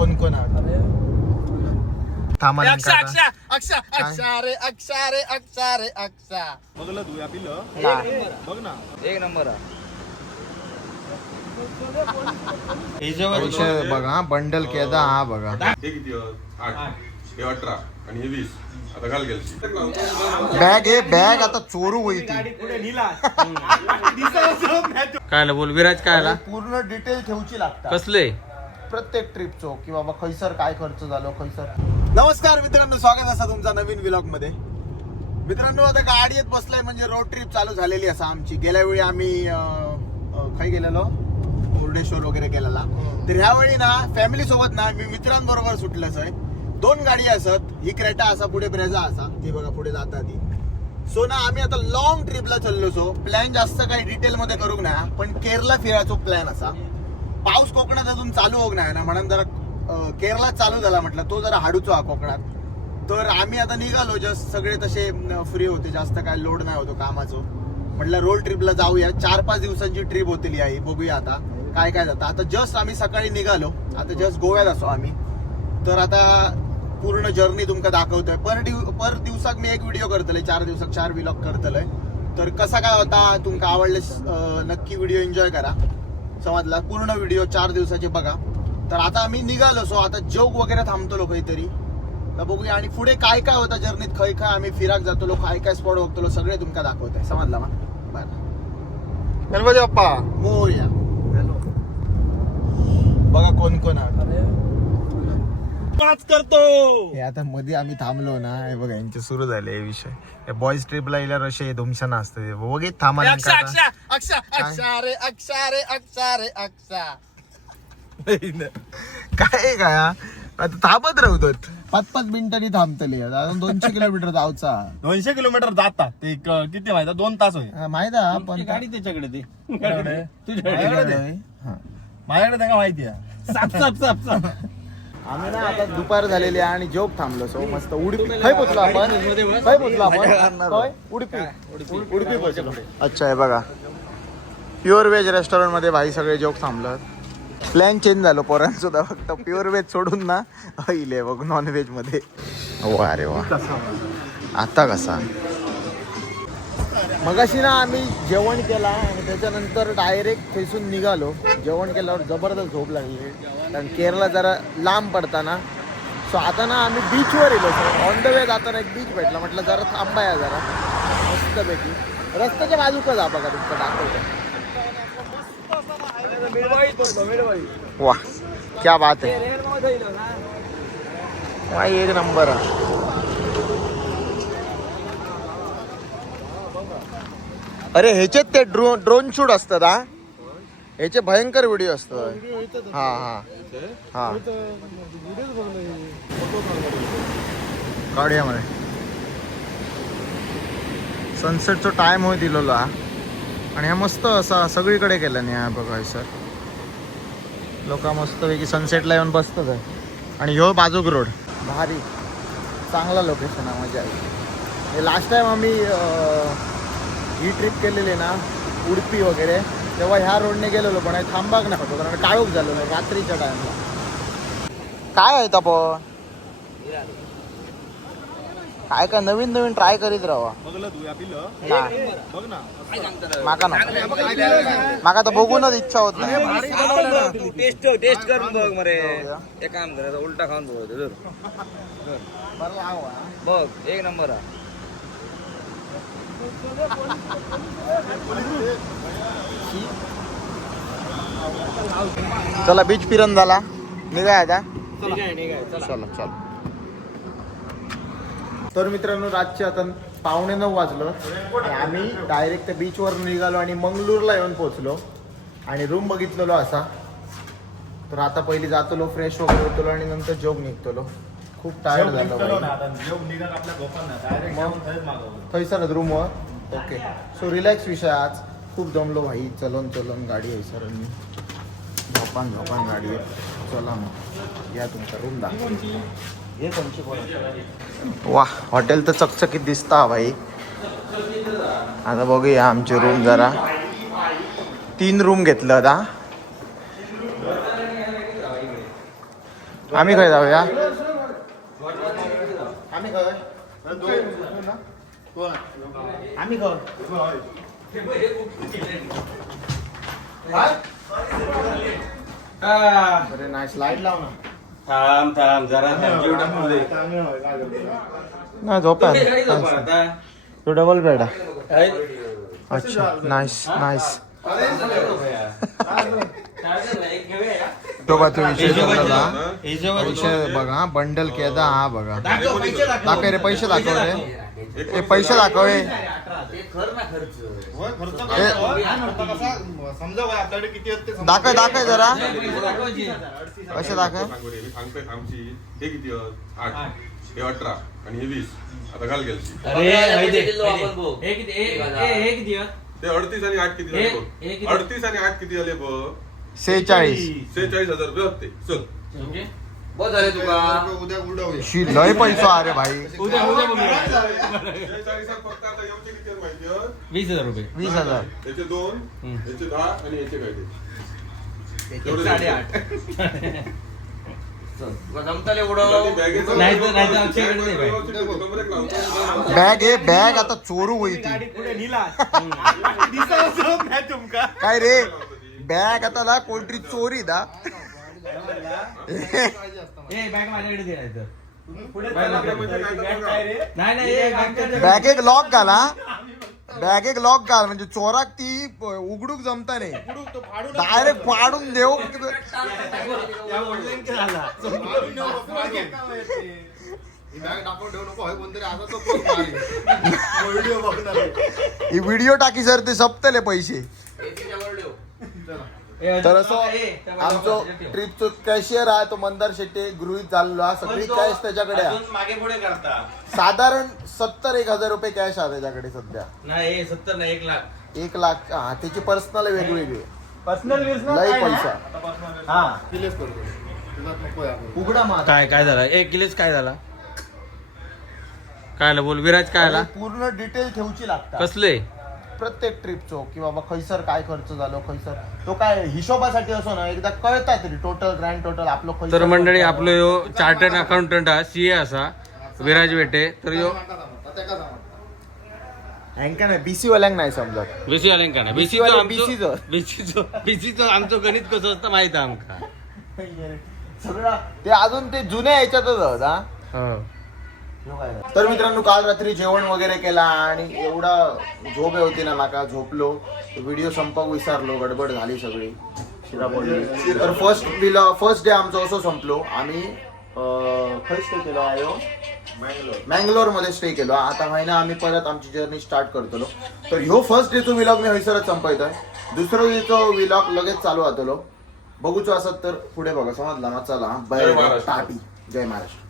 कोण कोण आहात? थांबा अक्षा अक्षा अक्षा काय? अक्षा रे अक्षा रे अक्षा रे अक्षा बघलं तू या पिलं बघ ना एक नंबर बघा बंडल केदा हा बघा हे किती 8 हे 18 आणि हे 20 आता घाल गेल बॅग आहे बॅग आता चोरू होईल ती. काय बोल विराज काय पूर्ण डिटेल ठेवची लागतात कसले प्रत्येक ट्रिपचो की बाबा खैसर काय खर्च झालो खैसर. नमस्कार मित्रांनो, स्वागत असा तुमचा नवीन व्लॉग मध्ये. मित्रांनो आता गाडीत बसलाय म्हणजे रोड ट्रिप चालू झालेली असा आमची. गेल्या वेळी आम्ही खाई गेलेलो मुर्डेश्वर वगैरे केलेला. तर ह्यावेळी ना फॅमिली सोबत ना मी मित्रांबरोबर सुटलंच आहे. 2 गाडी असत, ही क्रेटा असा पुढे ब्रेझा असा ती बघा पुढे जाता ती. सो ना आम्ही आता लॉंग ट्रिपला चाललो. सो प्लॅन जास्त काही डिटेल मध्ये करूक ना, पण केरला फिरायचो प्लॅन असा. पाऊस कोकणात अजून चालू होक नाही ना, म्हणून जरा केरला चालू झाला म्हटलं तो जरा हाडूचो हा कोकणात. तर आम्ही आता निघालो. जस्ट सगळे तसे फ्री होते, जास्त काय लोड नाही होतो कामाचं. म्हटलं रोड ट्रिपला जाऊया. 4-5 दिवसांची ट्रिप होती आहे, बघूया आता काय काय जातं. आता जस्ट आम्ही सकाळी निघालो, आता जस्ट गोव्यात असो आम्ही. तर आता पूर्ण जर्नी तुमका दाखवतोय. पर दिवसाक मी एक व्हिडिओ करतले, 4 दिवसाक 4 व्लॉग करतलंय. तर कसा काय होता तुमका आवडले नक्की व्हिडिओ एन्जॉय करा. समजला, पूर्ण व्हिडिओ 4 दिवसाचे बघा. तर आता आम्ही निघालो. सो आता जोग वगैरे थांबतो काहीतरी, तर बघूया. आणि पुढे काय काय होता जर्नीत, खय काय आम्ही फिराक जातो, काय काय स्पॉट बघतो, सगळे तुमका दाखवतोय. समजला मा गणपती बाप्पा मोरया. बघा कोण कोण पाच करतो. हे आता मध्ये आम्ही थांबलो ना, हे बघा यांचे सुरू झाले हे विषय. बॉईज ट्रिपला येल्यावर असे धुमशान असते बघित थांबा. अक्षा अक्षा अक्षा अक्षा रे अक्षा रे अक्षा रे अक्षा काय काय आता थांबत राहतो 5-5 मिनिटांनी थांबतले. अजून 200 किलोमीटर जाऊचा. 200 किलोमीटर जातात ते किती माहिती 2 तास होय. माहित आहे पण गाडी त्याच्याकडे ती तुझ्याकडे माझ्याकडे त्या माहिती आहे. साप साप साप साप. आम्ही ना आता दुपार झालेली आहे आणि जोग थांबलो. सो मस्त उडपी खय पोचलो आपण, खय पोचलो आपण उडपी पोचलो. अच्छा आहे बघा, प्युअर व्हेज रेस्टॉरंट मध्ये भाई सगळे जोग थांबलं. प्लॅन चेंज झालो पोरांचं सुद्धा, फक्त प्युअर व्हेज सोडून ना अहिले बघ नॉन व्हेज मध्ये. वा रे वा. आता कसा मगाशी ना आम्ही जेवण केला आणि त्याच्यानंतर डायरेक्ट थैसून निघालो. जेवण केल्यावर जबरदस्त झोप लागली, कारण केरला जरा लांब पडताना. सो आता ना आम्ही बीचवर yellow. Sir on the way जाताना एक बीच भेटला, म्हटलं जरा थांबाया जरा मस्तपैकी. रस्त्याच्या बाजूक जा बघा, तुमचं दाखवतो. वाह क्या बात आहे, एक नंबर. अरे ह्याच्यात ते ड्रोन शूट असतात हा, ह्याचे भयंकर व्हिडिओ असतात. हा हा हा काढूया मध्ये सनसेटचा टाइम होय दिलेला. आणि हा मस्त असा सगळीकडे केला नाही हा बघा सर. लोक मस्तपैकी सनसेटला येऊन बसतात आहे. आणि ह्यो बाजूक रोड भारी चांगला लोकेशन आहे, मजा आहे. लास्ट टाइम आम्ही ही ट्रिप केलेली ना उडपी वगैरे, तेव्हा ह्या रोडने गेलेलो, पण थांबाक नाही होतो कारण काळोख झालो नाही रात्रीच्या टाइमला. काय आहे आपण काय काय नवीन नवीन ट्राय करीत राहा. बघलं तू या पिलं बघ ना. माका ना माका तर बघूनच इच्छा होत नाही. टेस्ट करून बघ मरे. एक काम कर, उलटा खाऊन बघ बघ, एक नंबर. चला बीच फिरण झाला, निघाय आता. चला चला. तर मित्रांनो रातचे आता 8:45 वाजलं. आम्ही डायरेक्ट त्या बीचवर निघालो आणि मंगळूरला येऊन पोहोचलो आणि रूम बघितलेलो असा. तर आता पहिली जातलो, फ्रेश वगैरे होतलो आणि नंतर जोग निघतलो. खूप टायर्ड झालो थैसरच रूमवर. ओके, सो रिलॅक्स विषय आज. खूप जमलो भाई, चलन गाडी आहे सर. झोपान गाडी आहे. चला मग या तुमचा रूम दाखव. वा हॉटेल तर चकचकीत दिसता भाई. आता बघूया आमची रूम जरा. 3 रूम घेतलं आता. आम्ही खंय जाऊया आम्ही खंय आम्ही खंय अरे नाही स्लाइड लाव ना थांब जरा नाही झोपा तो डबल बेड अच्छा नाईस नाईस तो बघा तो विषय बघा बंडल केदा हा बघा दाखव रे पैसे दाखव रे पैसे दाखव रे दाखव दाखव जरा पैसे दाखव सांगतोय आमची हे किती आहेत? 8 हे 18 आणि हे 20 आता घाल गेलची ते 38 आणि 8 किती झाले बघ 38 आणि 8 किती झाले बघ 46,000 रुपये होते चल बस झाले तुका शी लय पैसा अरे भाई 46 फक्त आता येऊचे किती आहेत माहिती आहे? 20,000 रुपये 20,000 याचे 2 याचे 10 आणि याचे काय ते जमताले उडव बॅग आहे बॅग आता चोरू होई ती काय रे बॅग आता ला कोणतरी चोरी दा बॅग एक लॉक घाला बॅग एक लॉक घाल म्हणजे चोराक ती उघडूक जमता नाही डायरेक्ट फाडून देऊ ही व्हिडिओ टाकी सर ते सपतले पैसे तर असं आमचं ट्रिपचं कॅशियर आहे तो मंदार शेट्टी गृहित झालेलो हा सगळी कॅश त्याच्याकडे आहे मागे पुढे करता साधारण 70,000 रुपये कॅश आहे त्याच्याकडे सध्या नाही 70 नाही 1 लाख 1 लाख हा त्याची पर्सनल वेगवेगळी पर्सनल लय पैसा हा उघडा मा काय झालं 1 किलोच काय झाला काय आला बोल विराज काय आला पूर्ण डिटेल ठेवची लागतात कसले प्रत्येक ट्रिपचो की बाबा खैसर काय खर्च झालो खैसर तो काय हिशोबासाठी असो ना एकदा कळतात तरी टोटल ग्रँड टोटल आपलं खैसर तर मंडळी आपलो यो चार्टर्ड अकाउंटंट हा सीए असा विराज बेटे तर यो हँका नाही बीसी वाल्यांक नाही समजत बीसी आले का नाही बीसीचं आमचं गणित कसं असतं माहित आहे आमका सगळं ते अजून ते जुन्या ह्याच्यातच होत हा हो तर मित्रांनो काल रात्री जेवण वगैरे केला आणि एवढा झोप होती ना माका झोपलो व्हिडिओ संपक विसरलो गडबड झाली सगळी शिरा पडली तर फर्स्ट डे आमचं असं संपलो आम्ही खंय स्टे केलो आयो मँगलोर मध्ये स्टे केलो आता महिना आम्ही परत आमची जर्नी स्टार्ट करतलो तर ह्यो फर्स्ट डेचो विलॉग मी हयसरच संपयतोय दुसरो डेचो विलॉग लगेच चालू जातलो बघूचो असत तर पुढे बघा समजला ना चला जय महाराष्ट्र. टाटी जय महाराष्ट्र.